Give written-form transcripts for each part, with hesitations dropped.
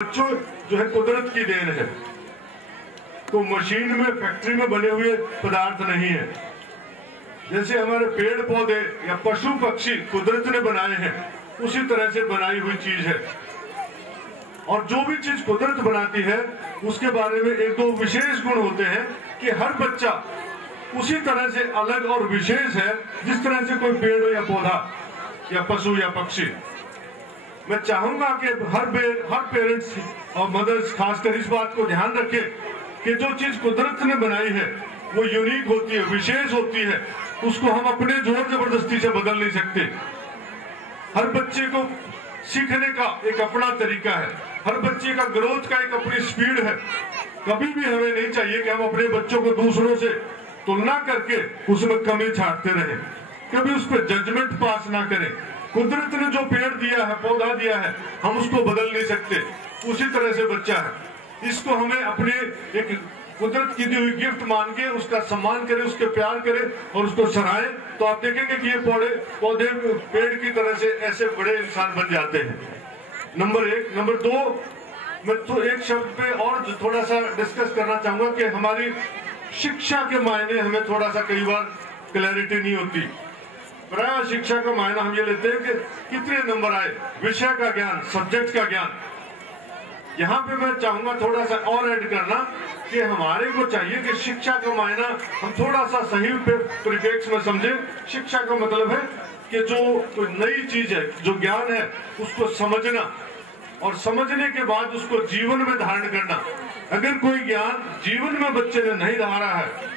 बच्चों जो है कुदरत की देन है, तो मशीन में फैक्ट्री में बने हुए पदार्थ नहीं है। जैसे हमारे पेड़ पौधे या पशु पक्षी कुदरत ने बनाए हैं, उसी तरह से बनाई हुई चीज है। और जो भी चीज कुदरत बनाती है उसके बारे में एक दो विशेष गुण होते हैं कि हर बच्चा उसी तरह से अलग और विशेष है जिस तरह से कोई पेड़ या पौधा या पशु या पक्षी। मैं चाहूंगा कि हर पेरेंट्स और मदर्स खासकर इस बात को ध्यान रखें कि जो चीज कुदरत ने बनाई है वो यूनिक होती है, विशेष होती है, उसको हम अपने जोर जबरदस्ती से बदल नहीं सकते। हर बच्चे को सीखने का एक अपना तरीका है, हर बच्चे का ग्रोथ का एक अपनी स्पीड है। कभी भी हमें नहीं चाहिए कि हम अपने बच्चों को दूसरों से तुलना करके उसमें कमी छांटते रहें, कभी उस पर जजमेंट पास ना करें। कुदरत ने जो पेड़ दिया है, पौधा दिया है, हम उसको बदल नहीं सकते, उसी तरह से बच्चा है। इसको हमें अपने एक कुदरत की दी हुई गिफ्ट मान के उसका सम्मान करें, उसके प्यार करें और उसको सराहें, तो आप देखेंगे कि ये पौधे पेड़ की तरह से ऐसे बड़े इंसान बन जाते हैं। नंबर एक। नंबर दो, मैं तो एक शब्द पे और थोड़ा सा डिस्कस करना चाहूंगा कि हमारी शिक्षा के मायने हमें थोड़ा सा कई बार क्लैरिटी नहीं होती। प्राय शिक्षा का मायना हम ये लेते हैं कि कितने नंबर आए, विषय का ज्ञान, सब्जेक्ट का ज्ञान। यहाँ पे मैं चाहूंगा थोड़ा सा और ऐड करना कि हमारे को चाहिए कि शिक्षा का मायना हम थोड़ा सा सही परिप्रेक्ष्य में समझें। शिक्षा का मतलब है कि जो कोई नई चीज है, जो ज्ञान है, उसको समझना और समझने के बाद उसको जीवन में धारण करना। अगर कोई ज्ञान जीवन में बच्चे ने नहीं धारा है,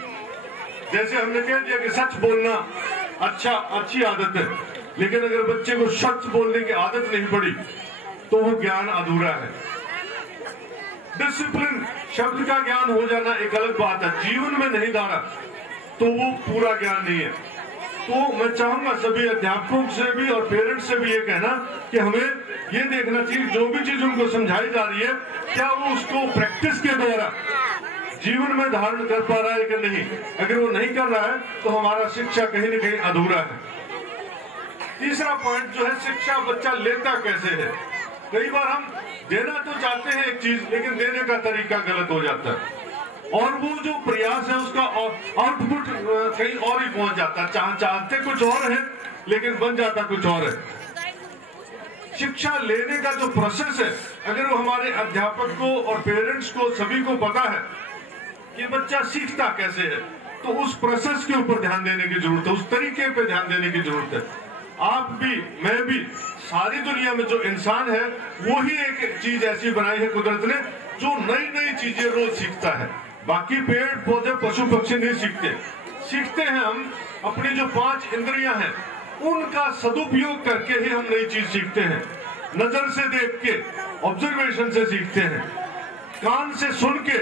जैसे हमने कह दिया कि सच बोलना अच्छी आदत है, लेकिन अगर बच्चे को सच बोलने की आदत नहीं पड़ी तो वो ज्ञान अधूरा है। डिसिप्लिन शब्द का ज्ञान हो जाना एक अलग बात है, जीवन में नहीं धारा तो वो पूरा ज्ञान नहीं है। तो मैं चाहूंगा सभी अध्यापकों से भी और पेरेंट्स से भी ये कहना कि हमें ये देखना चाहिए जो भी चीज उनको समझाई जा रही है, क्या वो उसको प्रैक्टिस के द्वारा जीवन में धारण कर पा रहा है कि नहीं। अगर वो नहीं कर रहा है तो हमारा शिक्षा कहीं न कहीं अधूरा है। तीसरा पॉइंट जो है, शिक्षा बच्चा लेता कैसे है। कई बार हम देना तो चाहते हैं एक चीज, लेकिन देने का तरीका गलत हो जाता है और वो जो प्रयास है उसका आउटपुट कहीं और ही पहुंच जाता है। चाहते कुछ और है लेकिन बन जाता कुछ और है। शिक्षा लेने का जो प्रोसेस है, अगर वो हमारे अध्यापक को और पेरेंट्स को सभी को पता है कि बच्चा सीखता कैसे है, तो उस प्रोसेस के ऊपर ध्यान देने की जरूरत है, उस तरीके पे ध्यान देने की जरूरत है। आप भी, मैं भी, सारी दुनिया में जो इंसान है वो ही एक चीज ऐसी बनाई है कुदरत ने जो नई नई चीजें रोज सीखता है। बाकी पेड़ पौधे पशु पक्षी नहीं सीखते। सीखते हैं हम अपनी जो 5 इंद्रियां हैं उनका सदुपयोग करके ही हम नई चीज सीखते हैं। नजर से देख के, ऑब्जर्वेशन से सीखते हैं, कान से सुन के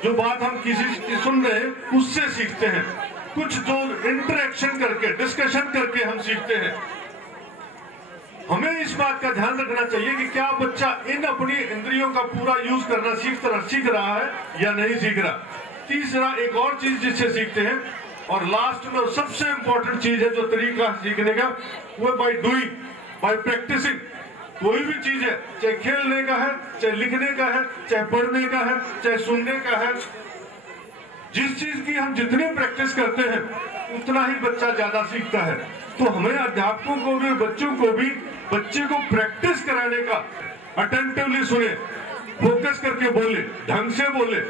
जो बात हम किसी की सुन रहे हैं उससे सीखते हैं, कुछ जो इंटरेक्शन करके, डिस्कशन करके हम सीखते हैं। हमें इस बात का ध्यान रखना चाहिए कि क्या बच्चा इन अपनी इंद्रियों का पूरा यूज करना सीख रहा है या नहीं सीख रहा। तीसरा एक और चीज जिससे सीखते हैं, और लास्ट में सबसे इंपॉर्टेंट चीज है जो तरीका सीखने का, वो बाय डूइंग, बाय प्रैक्टिसिंग। कोई भी चीज है, चाहे खेलने का है, चाहे लिखने का है, चाहे पढ़ने का है, चाहे सुनने का है, जिस चीज की हम जितनी प्रैक्टिस करते हैं उतना ही बच्चा ज्यादा सीखता है। तो हमें अध्यापकों को भी, बच्चों को भी, बच्चे को प्रैक्टिस कराने का, अटेंटिवली सुने, फोकस करके बोले, ढंग से बोले,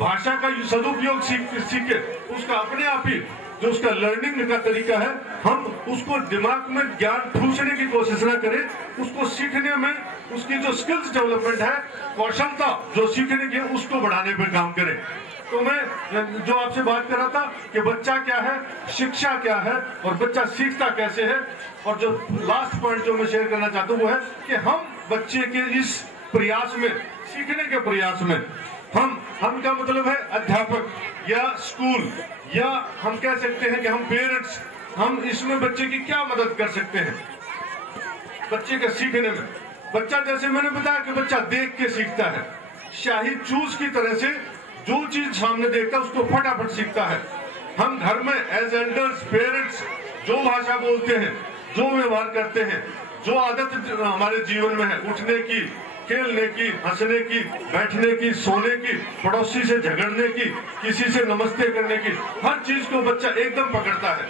भाषा का सदुपयोग सीखे, उसका अपने आप ही जो उसका लर्निंग का तरीका है, हम उसको दिमाग में ज्ञान ठूसने की कोशिश ना करें, उसको सीखने में उसकी जो स्किल्स डेवलपमेंट है, कौशलता जो सीखने की है, उसको बढ़ाने पर काम करें। तो मैं जो आपसे बात कर रहा था कि बच्चा क्या है, शिक्षा क्या है और बच्चा सीखता कैसे है, और जो लास्ट पॉइंट जो मैं शेयर करना चाहता हूँ वो है कि हम बच्चे के इस प्रयास में, सीखने के प्रयास में, हम का मतलब है अध्यापक या स्कूल, या हम कह सकते हैं कि हम पेरेंट्स, हम इसमें बच्चे की क्या मदद कर सकते हैं बच्चे के सीखने में। बच्चा, जैसे मैंने बताया कि बच्चा देख के सीखता है, शाही चूज की तरह से जो चीज सामने देखता है उसको फटाफट सीखता है। हम घर में एज एल्डर्स, पेरेंट्स जो भाषा बोलते हैं, जो व्यवहार करते हैं, जो आदत हमारे जीवन में है, उठने की, खेलने की, हंसने की, बैठने की, सोने की, पड़ोसी से झगड़ने की, किसी से नमस्ते करने की, हर चीज को बच्चा एकदम पकड़ता है।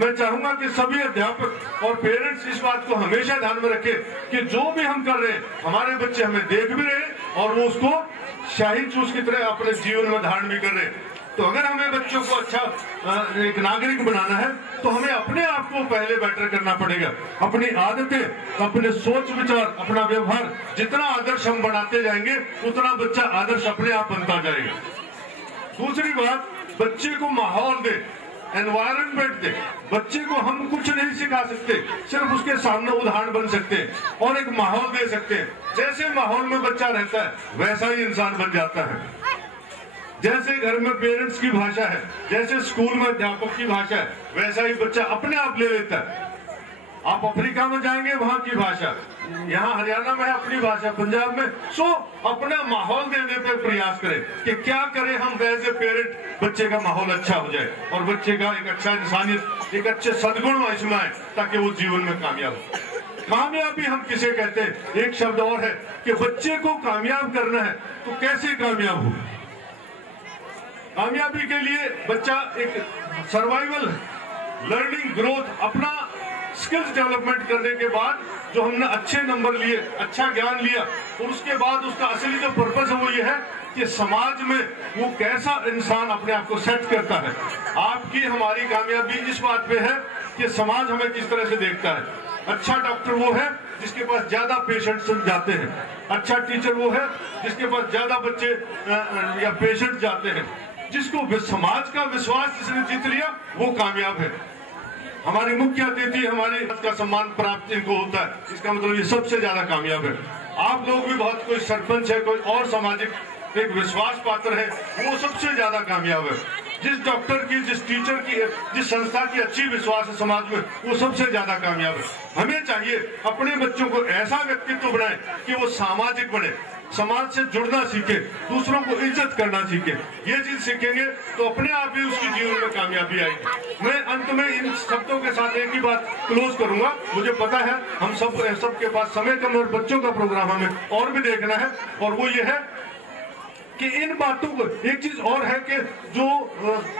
मैं चाहूंगा कि सभी अध्यापक और पेरेंट्स इस बात को हमेशा ध्यान में रखें कि जो भी हम कर रहे हैं हमारे बच्चे हमें देख भी रहे और वो उसको शाही चूस की तरह अपने जीवन में धारण भी कर रहे हैं। तो अगर हमें बच्चों को अच्छा एक नागरिक बनाना है तो हमें अपने आप को पहले बेटर करना पड़ेगा। अपनी आदतें, अपने सोच विचार, अपना व्यवहार जितना आदर्श हम बनाते जाएंगे उतना बच्चा आदर्श अपने आप बनता जाएगा। दूसरी बात, बच्चे को माहौल दे, एनवायरनमेंट दे। बच्चे को हम कुछ नहीं सिखा सकते, सिर्फ उसके सामने उदाहरण बन सकते हैं और एक माहौल दे सकते हैं। जैसे माहौल में बच्चा रहता है वैसा ही इंसान बन जाता है। जैसे घर में पेरेंट्स की भाषा है, जैसे स्कूल में अध्यापक की भाषा है, वैसा ही बच्चा अपने आप ले लेता है। आप अफ्रीका में जाएंगे वहां की भाषा, यहाँ हरियाणा में है अपनी भाषा, पंजाब में। सो अपना माहौल देने पे प्रयास करें कि क्या करें हम एज ए पेरेंट, बच्चे का माहौल अच्छा हो जाए और बच्चे का एक अच्छा इंसानियत, एक अच्छे सद्गुण इसमें आए ताकि वो जीवन में कामयाब हो। कामयाबी हम किसे कहते हैं? एक शब्द और है कि बच्चे को कामयाब करना है तो कैसे कामयाब हो। कामयाबी के लिए बच्चा एक सर्वाइवल, लर्निंग, ग्रोथ, अपना स्किल्स डेवलपमेंट करने के बाद जो हमने अच्छे नंबर लिए, अच्छा ज्ञान लिया और उसके बाद उसका असली जो पर्पस है वो ये है कि समाज में वो कैसा इंसान अपने आप को सेट करता है। आपकी हमारी कामयाबी इस बात पे है कि समाज हमें किस तरह से देखता है। अच्छा डॉक्टर वो है जिसके पास ज्यादा पेशेंट्स जाते हैं, अच्छा टीचर वो है जिसके पास ज्यादा बच्चे या पेशेंट जाते हैं। जिसको समाज का विश्वास जिसने जीत लिया वो कामयाब है। हमारी मुख्य अतिथि, हमारी का सम्मान प्राप्त इनको होता है, इसका मतलब ये सबसे ज्यादा कामयाब है। आप लोग भी बहुत, कोई सरपंच है, कोई और सामाजिक एक विश्वास पात्र है, वो सबसे ज्यादा कामयाब है। जिस डॉक्टर की, जिस टीचर की, जिस संस्था की अच्छी विश्वास है समाज में, वो सबसे ज्यादा कामयाब है। हमें चाहिए अपने बच्चों को ऐसा व्यक्तित्व बनाए कि वो सामाजिक बने, समाज से जुड़ना सीखे, दूसरों को इज्जत करना सीखे। ये चीज सीखेंगे तो अपने आप ही उसकी जीवन में कामयाबी आएगी। मैं अंत में इन शब्दों के साथ एक ही बात क्लोज करूंगा। मुझे पता है हम सबके पास समय कम और बच्चों का प्रोग्राम हमें और भी देखना है, और वो ये है कि इन बातों को, एक चीज और है कि जो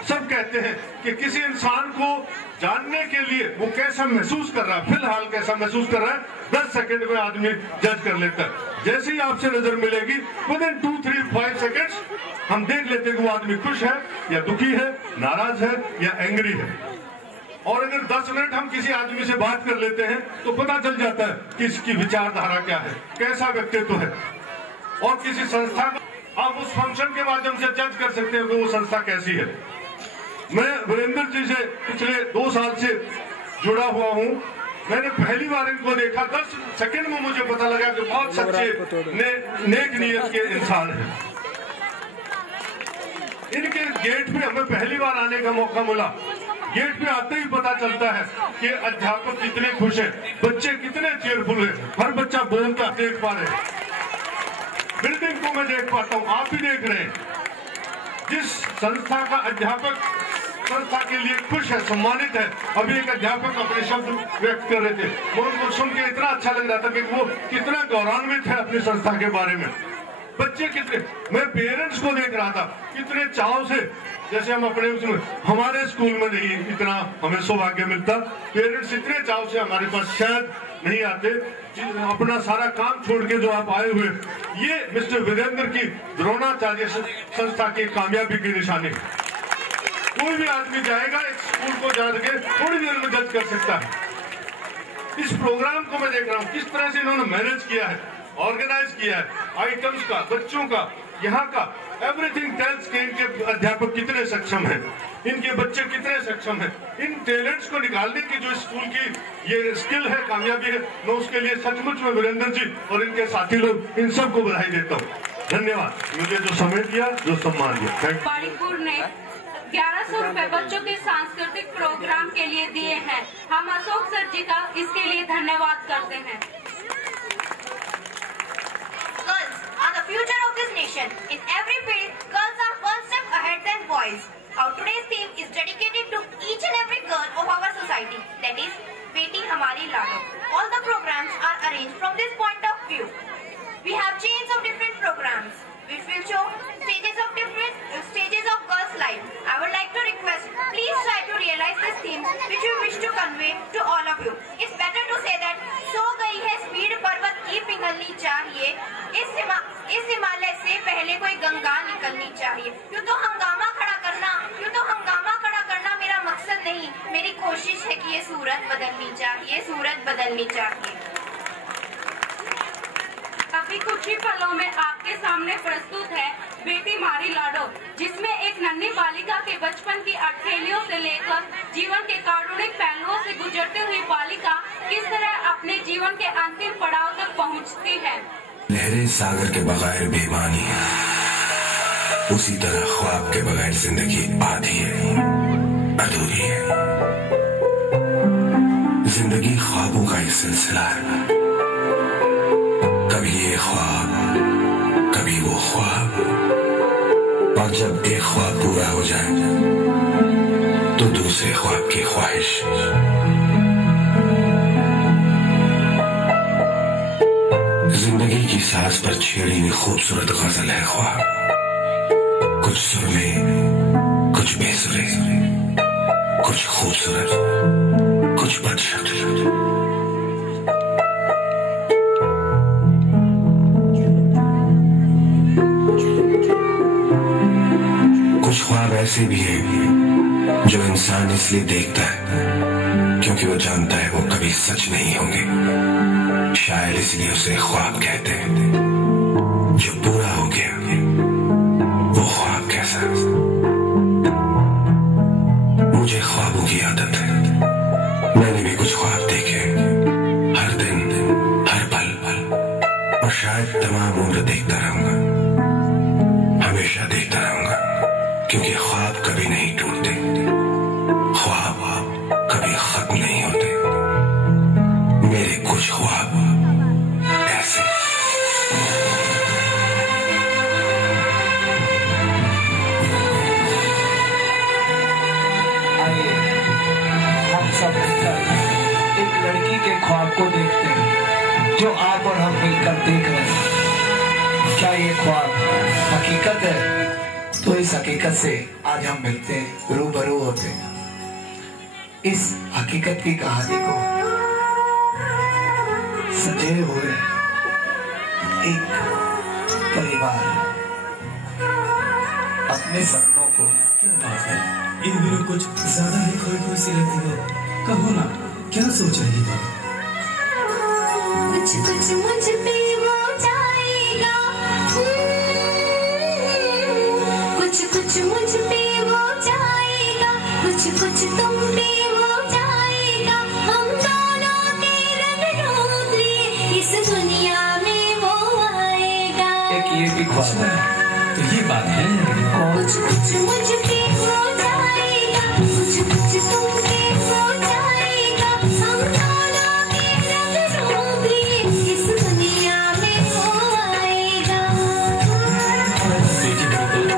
सब कहते हैं कि किसी इंसान को जानने के लिए वो कैसा महसूस कर रहा है, फिलहाल कैसा महसूस कर रहा है, 10 सेकंड में आदमी जज कर लेता है। जैसे ही आपसे नजर मिलेगी विदिन 2-3-5 सेकंड्स हम देख लेते हैं कि वो आदमी खुश है या दुखी है, नाराज है या एंग्री है। और अगर 10 मिनट हम किसी आदमी से बात कर लेते हैं तो पता चल जाता है कि इसकी विचारधारा क्या है, कैसा व्यक्तित्व है। और किसी संस्था को आप उस फंक्शन के माध्यम से जज कर सकते हैं कि वो संस्था कैसी है। मैं वीरेंद्र जी से पिछले 2 साल से जुड़ा हुआ हूँ। मैंने पहली बार इनको देखा, 10 सेकंड में मुझे पता लगा कि बहुत सच्चे नेक नीयत के इंसान हैं। इनके गेट पे हमें पहली बार आने का मौका मिला। गेट पे आते ही पता चलता है कि अध्यापक कितने खुश हैं, बच्चे कितने चेयरफुल हैं, हर बच्चा बोलता देख पा रहे हैं। बिल्डिंग को मैं देख पाता हूँ, आप भी देख रहे हैं। जिस संस्था का अध्यापक संस्था के लिए खुश है, सम्मानित है। अभी एक अध्यापक अपने शब्द व्यक्त कर रहे थे, वो उनको सुन के इतना अच्छा लग रहा था कि वो कितना गौरवान्वित है अपनी संस्था के बारे में। बच्चे कितने, मैं पेरेंट्स को देख रहा था कितने चाव से, जैसे हम अपने उसमें, हमारे स्कूल में नहीं इतना हमें सौभाग्य मिलता। पेरेंट्स इतने चाव से हमारे पास शायद नहीं आते। अपना सारा काम छोड़ के जो आप आए हुए, ये मिस्टर वीरेंद्र की द्रोणाचार्य संस्था की कामयाबी की निशानी। कोई भी आदमी जाएगा इस स्कूल को जान के थोड़ी देर में जज कर सकता है। इस प्रोग्राम को मैं देख रहा हूँ किस तरह से इन्होंने मैनेज किया है, ऑर्गेनाइज किया है, आइटम्स का, बच्चों का, यहाँ का, एवरीथिंग टेल्स के इनके अध्यापक कितने सक्षम हैं, इनके बच्चे कितने सक्षम हैं। इन टैलेंट्स को निकालने की जो स्कूल की ये स्किल है, कामयाबी है, मैं उसके लिए सचमुच में वीरेंद्र जी और इनके साथी लोग इन सबको बधाई देता हूँ। धन्यवाद, मुझे जो समय दिया, जो सम्मान दिया। Thank you. बारीपुर ने 1100 रुपए बच्चों के सांस्कृतिक प्रोग्राम के लिए दिए हैं। हम अशोक सर जी का इसके लिए धन्यवाद करते हैं। The future of this nation. In every field, girls are one step ahead than boys. Our today's theme is dedicated to each and every girl of our society. That is, Beti Hamari Lado. All the programs are arranged from this point of view. We have chains of different programs which will show stages of girls' life. I would like to request, please try to realize these themes which we wish to convey to all of you. It's better to say that सो गई है speed पर्वत की पिघलनी चाहिए, इस हिमालय से पहले कोई गंगा निकलनी चाहिए। यूँ तो हंगामा खड़ा करना मेरा मकसद नहीं, मेरी कोशिश है कि ये सूरत बदलनी चाहिए। अभी कुछ ही पलों में आपके सामने प्रस्तुत है बेटी मारी लाडो, जिसमें एक नन्ही बालिका के बचपन की अटखेलियों से लेकर जीवन के कारुणिक पहलुओं से गुजरती हुई बालिका किस तरह अपने जीवन के अंतिम पड़ाव तक पहुंचती है। लहरें सागर के बगैर बेमानी है, उसी तरह ख्वाब के बगैर जिंदगी आधी है, अधूरी है। जिंदगी ख्वाबों का एक सिलसिला है, कभी ये ख्वाब कभी वो ख्वाब, और जब एक ख्वाब पूरा हो जाए तो दूसरे ख्वाब की ख्वाहिश। जिंदगी की सांस पर छेड़ी हुई खूबसूरत गजल है ख्वाब, कुछ सुर में कुछ बेसुरे, कुछ खूबसूरत कुछ बदशक्ल। कुछ ख्वाब ऐसे भी हैं जो इंसान इसलिए देखता है क्योंकि वो जानता है वो कभी सच नहीं होंगे, शायद इसलिए उसे ख्वाब कहते हैं। जो पूरा हो गया वो ख्वाब कैसा। मुझे ख्वाबों की आदत है, मैंने भी कुछ ख्वाब देखे, हर दिन हर पल, और शायद तमाम उम्र देखता रहूंगा, हमेशा देखता रहूंगा, क्योंकि ख्वाब कभी नहीं टूटते, ख्वाब कभी खत्म नहीं होते। मेरे कुछ ख्वाब ऐसे। आइए हम सब मिलकर एक लड़की के ख्वाब को देखते हैं जो आप और हम मिलकर देख रहे हैं। क्या ये ख्वाब हकीकत है? तो इस हकीकत से आज हम मिलते हैं, रूबरू होते हैं। इस हकीकत की कहानी को सजे हुए एक परिवार अपने सपनों को। क्या बात है, इन दिनों कुछ ज्यादा ही खोई सी रहती हो, कहो ना क्या सोच रही हो? कुछ मुझ पे हो जाएगा, कुछ मुझ पे हो जाएगा, कुछ तुम पे हो जाएगा। हम दोनों के रंग रूबरी इस दुनिया में वो आएगा। एक ये भी ख्वाब है, तो ये बात है। कुछ मुझ पे हो जाएगा, कुछ तुम पे हो जाएगा। हम दोनों के रंग रूबरी इस दुनिया में वो आएगा। बेटी बिल्कुल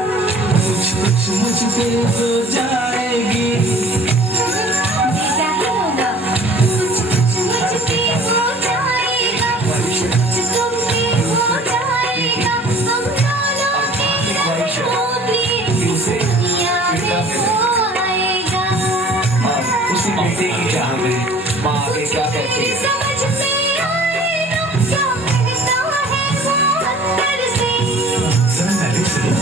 कुछ मुझ पे हो जाएगी। क्या ही होगा? कुछ मुझ पे हो जाएगा, कुछ तुम पे हो जाएगा। हम दोनों के रंग रूबरी इस दुनिया में वो आएगा। और उसी बेटे की चाह में माँ आगे क्या कहती है? समझ में आएगा क्या कहता है वो अंदर से। जरा पहले सुनो।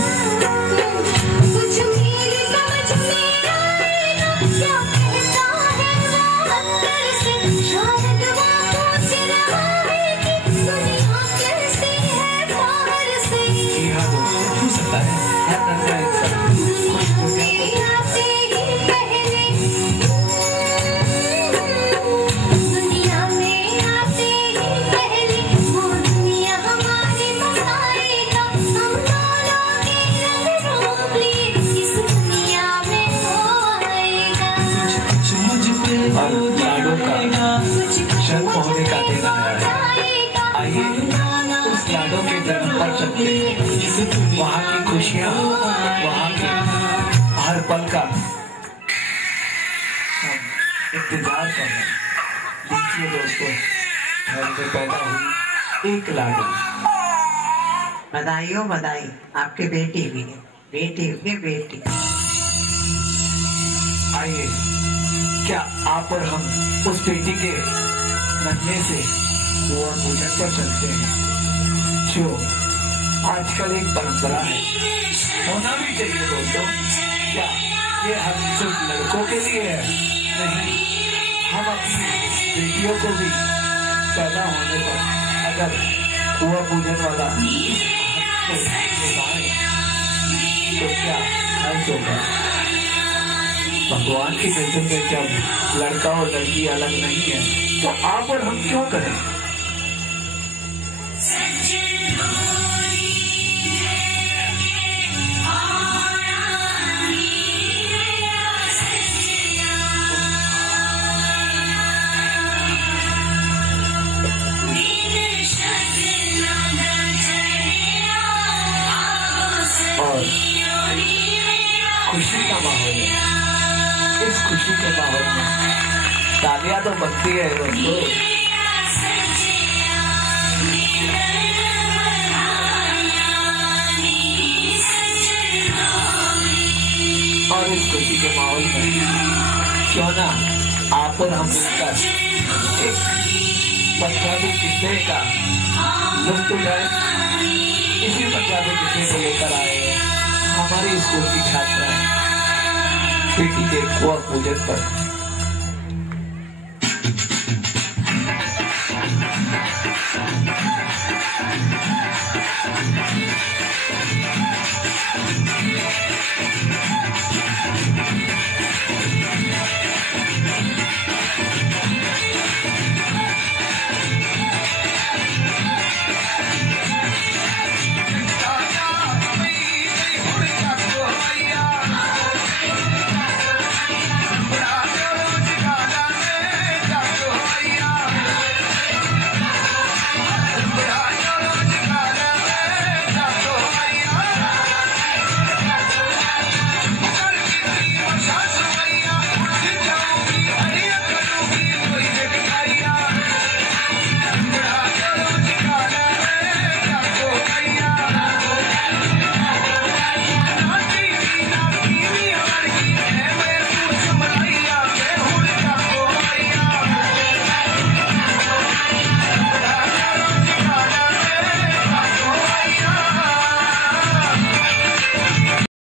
कुछ मेरी समझ में आएगा क्या कहता है वो अंदर से। शायद वो पूछ रहा है कि दुनिया कैसी है बाहर से। जी हाँ दोस्तों, हो सकता है हर नन्हा इंसान दुनिया में आते ही पहले, दुनिया में आते ही पहले वो दुनिया हमारे पास आएगा। हम दोनों के रंग रूबरी इस दुनिया में वो आएगा। कुछ मुझ पे और हो लाडो का जाएगा। जन्म होने का दिन आया है। आइए उस लाडो के जन्म पर चलते हैं, वहाँ की खुशियाँ, वहाँ के हर पल का हम इंतजार कर रहे हैं। लीजिए दोस्तों, घर में पैदा हुई एक लाडो बधाई हो बधाई, आपकी बेटी भी है, बेटी हुई बेटी। आइए, क्या आप और हम उस बेटी के नन्हे से कुआं पूजन पर चलते हैं, जो आजकल एक परंपरा है, होना भी चाहिए दोस्तों। क्या ये हम सिर्फ लड़कों के लिए है? नहीं, हम अपनी बेटियों को भी पैदा होने पर अगर कुआं पूजन वाला तो क्या हर्ष होगा? भगवान की नजर में जब लड़का और लड़की अलग नहीं है, तो आप और हम क्यों करें? और खुशी का माहौल है। इस खुशी के माहौल में तालियां तो बनती है दोस्तों। और इस खुशी के माहौल में क्यों ना आप और हम मिलकर एक पंजाबी किस्से का लुत्फ उठाए। इसी पंजाबी किस्से को लेकर आए हैं हमारी स्कूल की छात्राएं बेटी के कुआं पूजन पर।